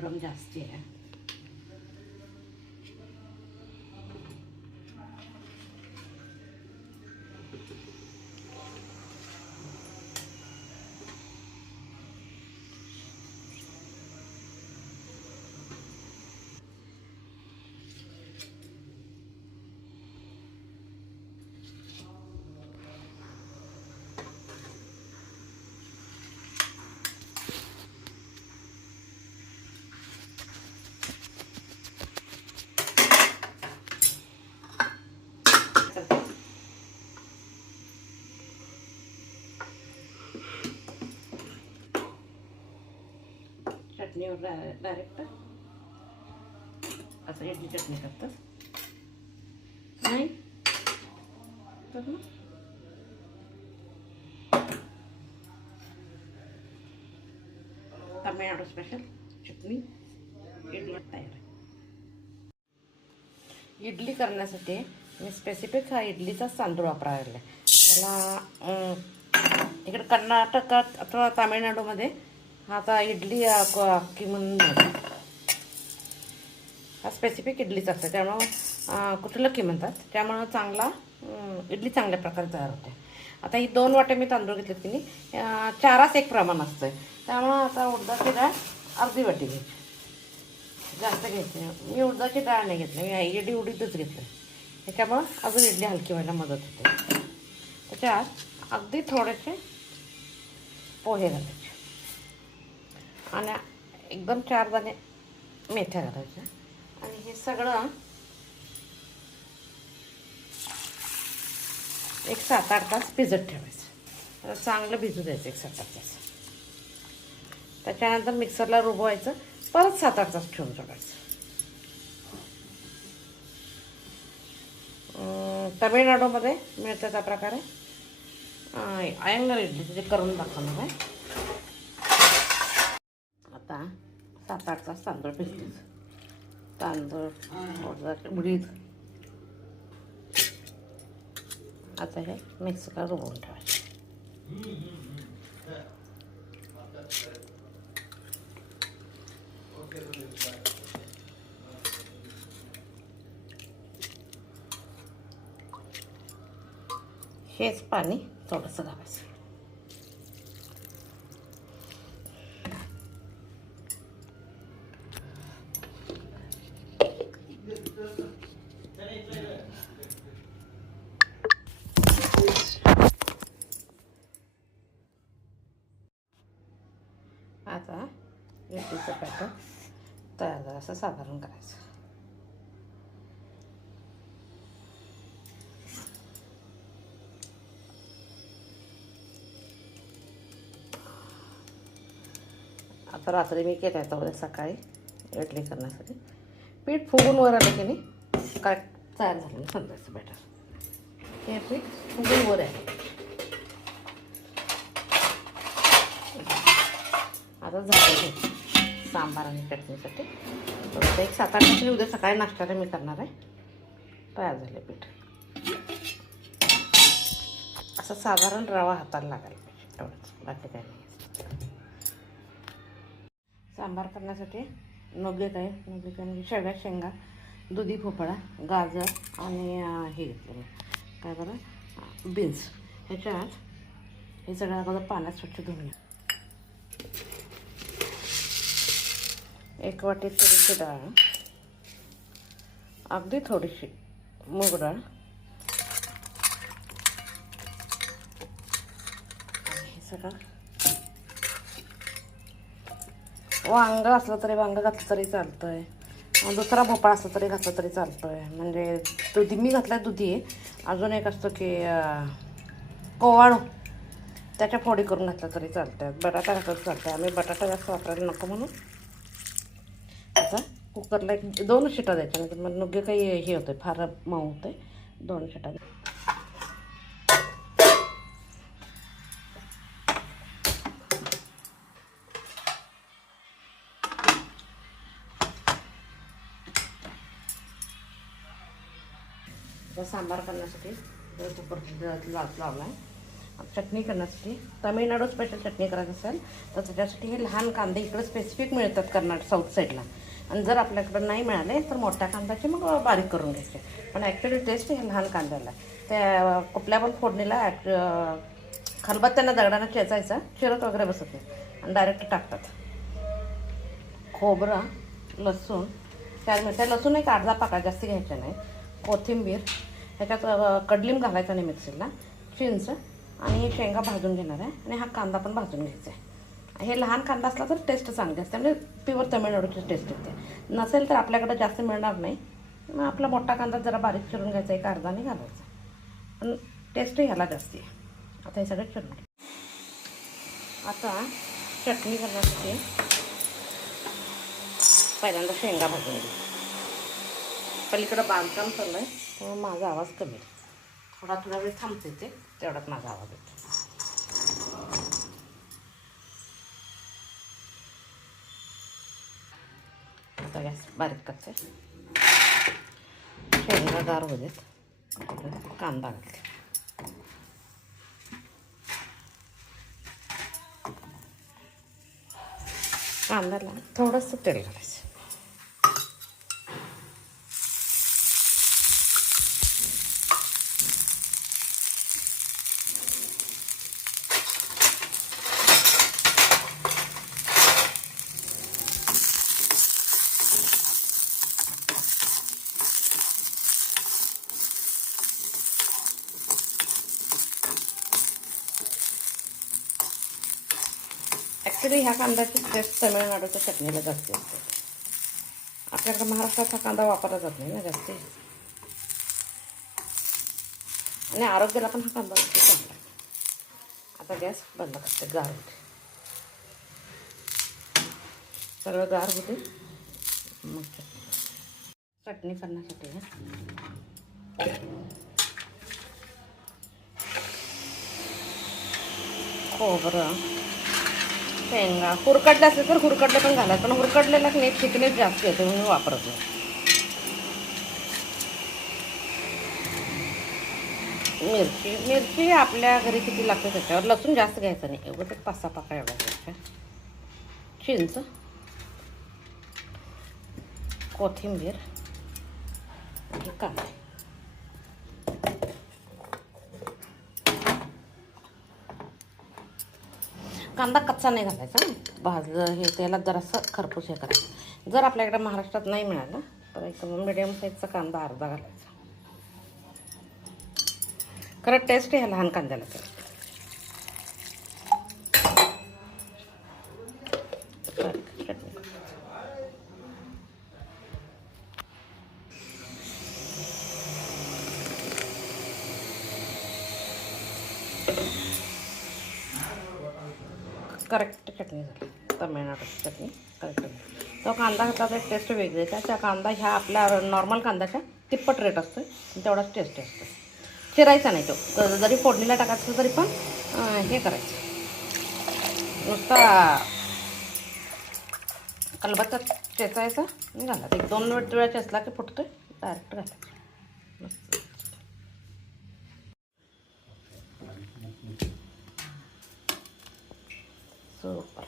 गरम जास्ती आहे. चटणीवर डायरेक्ट असं इडली चटणी करतात नाही तर मग तामिळनाडू स्पेशल चटणी इडली तयार आहे. इडली करण्यासाठी मी स्पेसिफिक हा इडलीचाच तांदूळ वापरायला आहे. त्याला इकडे कर्नाटकात अथवा तामिळनाडूमध्ये आता इडली अक्की म्हणून हा स्पेसिफिक इडलीचा असतो, त्यामुळं कुठलकी म्हणतात. त्यामुळं इडली चांगल्या प्रकारे तयार होते. आता ही 2 वाटे मी तांदूळ घेतले की नाही, 4च एक प्रमाण असतं. त्यामुळं आता उडदाची डाळ अर्धी वाटी घ्यायची, जास्त घ्यायची. मी उडदाची डाळ नाही घेतली, मी इडली उडीदच घेतलं. त्याच्यामुळं अजून इडली हलकी व्हायला मदत होते. त्याच्यात अगदी थोडेसे पोहे घालायचे आणि एकदम 4 दाणे मेथ्या घालायच्या आणि हे सगळं एक 7-8 तास भिजत ठेवायचं. चांगलं भिजू द्यायचं एक 7-8 तास. त्याच्यानंतर मिक्सरला रुबवायचं, परत 7-8 तास ठेवून सोडायचं. तामिळनाडूमध्ये मिळतं त्या प्रकारे अयंगार इडली तिथे करून दाखवणार आहे. आता 7-8 तास तांदूळ भिजले. तांदूळ उडीद आता हे मिक्सरला रुबवून ठेवायचे. हेच पाणी थोडंसं घालायचं. आता इडलीचं बॅटर तयार झालं असं साधारण करायचं. आता रात्री मी केलं आहे, उद्या सकाळी इडली करण्यासाठी पीठ फुगून वर आलं की नाही काय तयार झालं समजायचं बॅटर. हे पीठ फुगून वर आहे. आता झालं सांबार आणि चटणीसाठी. तर एक 7-8 तास उद्या सकाळी नाश्त्याला मी करणार आहे. तयार झाले पीठ. असं साधारण रवा हाताला लागायला पाहिजे, तेवढंच, बाकी काय नाही. सांबार करण्यासाठी नोगेकाय म्हणजे शेवग्या शेंगा, दुधी भोपळा, गाजर आणि हे घेतलं काय बरं बीन्स. ह्याच्यात हे सगळं अगोदर पाण्यात स्वच्छ धुवून घ्या. 1 वाटी तुरीची डाळ, अगदी थोडीशी मूग डाळ, हे सगळं वांग असलं तरी वांग घातलं तरी चालतंय, दुसरा भोपळा असला तरी घातलं तरी चालतोय. म्हणजे दुधी मी घातला दुधी आहे. अजून एक असतो की कोवाळू, त्याच्या फोडी करून घातलं तरी चालतं. बटाटा घातलं चालतं. आम्ही बटाटा जास्त वापरायला नको म्हणून आता कुकरला 2 शिट्या द्यायच्या, नाही मग नुगे काही हे होतं फार मऊ होतं. 2 शिट्या सांबार करण्यासाठी कुकर लावला आहे चटणी करण्यासाठी तमिळनाडू स्पेशल चटणी करायची असेल तर त्याच्यासाठी हे लहान कांदे इकडे स्पेसिफिक मिळतात कर्नाटक साऊथ साईडला. आणि जर आपल्याकडं नाही मिळाले तर मोठ्या कांद्याचे मग बारीक करून घ्यायचे. पण ॲक्च्युली टेस्ट हे लहान कांद्याला. त्या कुठल्या पण फोडणीला खलबत्त्यानं दगडानं चेचायचा, चिरत वगैरे बसत नाही आणि डायरेक्ट टाकतात. खोबरं, लसूण, 4 मिरच्या, लसूण एक अर्धा पाकळा, जास्त घ्यायचा नाही. कोथिंबीर, ह्याच्यात कडलिंब घालायचा नाही मिक्सरला, चिंच आणि शेंगा भाजून घेणार आहे आणि हा कांदा पण भाजून घ्यायचा आहे. हे लहान कांदा असला तर टेस्ट चांगली असते, म्हणजे प्युअर तमिळनाडूची टेस्ट येते. नसेल तर आपल्याकडे जास्त मिळणार नाही, मग आपला मोठा कांदा जरा बारीक चिरून घ्यायचा, एक अर्धाने घालायचा, पण टेस्ट ह्याला जास्ती आहे. आता हे सगळं चिरून घ्या. आता चटणी करण्यासाठी पहिल्यांदा शेंगा भाजून घे. पलीकडं बांधकाम चाललं आहे त्यामुळे माझा आवाज कमी आहे. थोडा वेळ थांबते ते, तेवढ्यात माझा आवाज येतो. आता गॅस बारीक करते. शेंगा गार होऊ देत, कांदा घालते. कांद्याला थोडंसं तेल घालायचं. ॲक्च्युली ह्या कांद्याची टेस्ट तमिळनाडूच्या चटणीला जास्ती असते. आपल्याकडे महाराष्ट्रात हा कांदा वापरला जात नाही ना जास्ती, आणि आरोग्याला पण हा कांदा जास्त चांगला. आता गॅस बंद करते, गार होते, सगळं गार होते. मग चटणी करण्यासाठी खोबरं, शेंगा, हुरकडले असले तर हुरकडले पण घालायचं, पण हुरकडलेला नाही थिकनेस जास्त येते म्हणून वापरतो. मिरची आपल्या घरी किती लागते त्याच्यावर. लसूण जास्त घ्यायचं नाही, एवढं 5-6 पाकळ्या एवढ्या घ्यायच्या. चिंच, कोथिंबीर आणि कांदा. कांदा कच्चा नाही घालायचा, भाजलं हे तेलात जरासं खरपूस हे करायचं. जर आपल्याकडे महाराष्ट्रात नाही मिळाला तर एक मिडियम साईजचा कांदा अर्धा घालायचा. खरं टेस्ट ह्या लहान कांद्याला तर. करेक्ट चटणी झाली, तमिळनाडूची चटणी करेक्ट झाली. तो कांदा घातला तर टेस्ट वेगळी. त्याच्या कांदा ह्या आपल्या नॉर्मल कांद्याच्या तिप्पट रेट असतो, तेवढाच टेस्ट असतो. चिरायचा नाही तो, जरी फोडणीला टाकायचं तरी पण हे करायचं, नुसता खलबत्त्यात चेचायचा आणि घालायचं. 1-2 वेळा चेचला की फुटतोय, डायरेक्ट घालायचं. मस्त सुपर.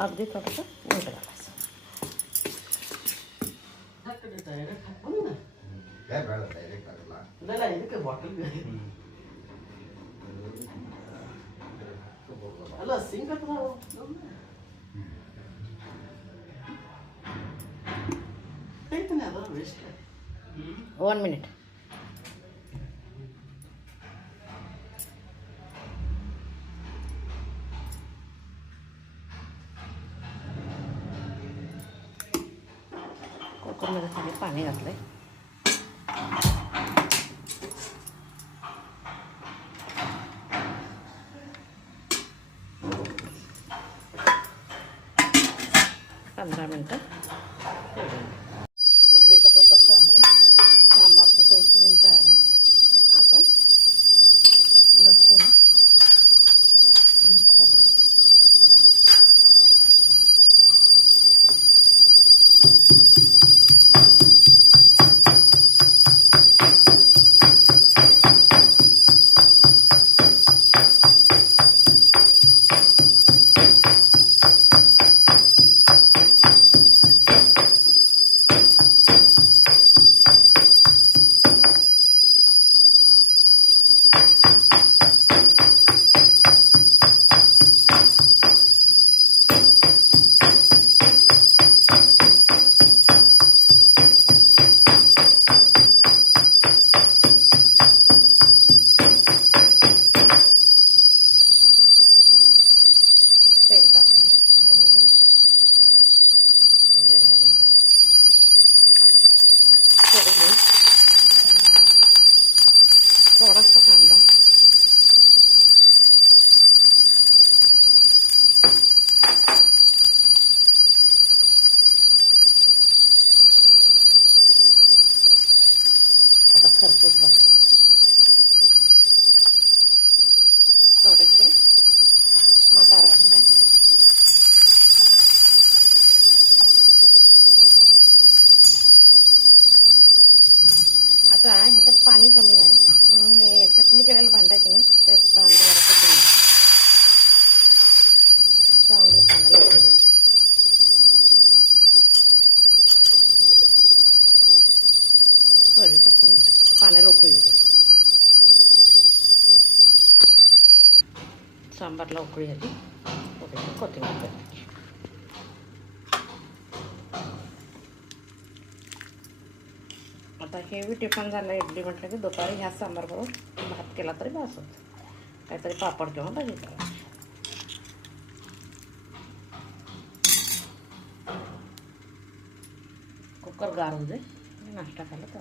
अगदी थोडंसं मीठ घालायचं. One minute. कुकरमध्ये खाली पाणी घातलंय. मिनटं इडलीचा सांबारला उकळी आली कोथिंबीर टाकली. आता हेवी टिफन झालं इडली म्हटलं की दुपारी ह्या सांबार करून भात केला तरी बस होतं. काहीतरी पापड किंवा भाजी करायची. कुकर गार होऊ दे नाश्ता खायला तर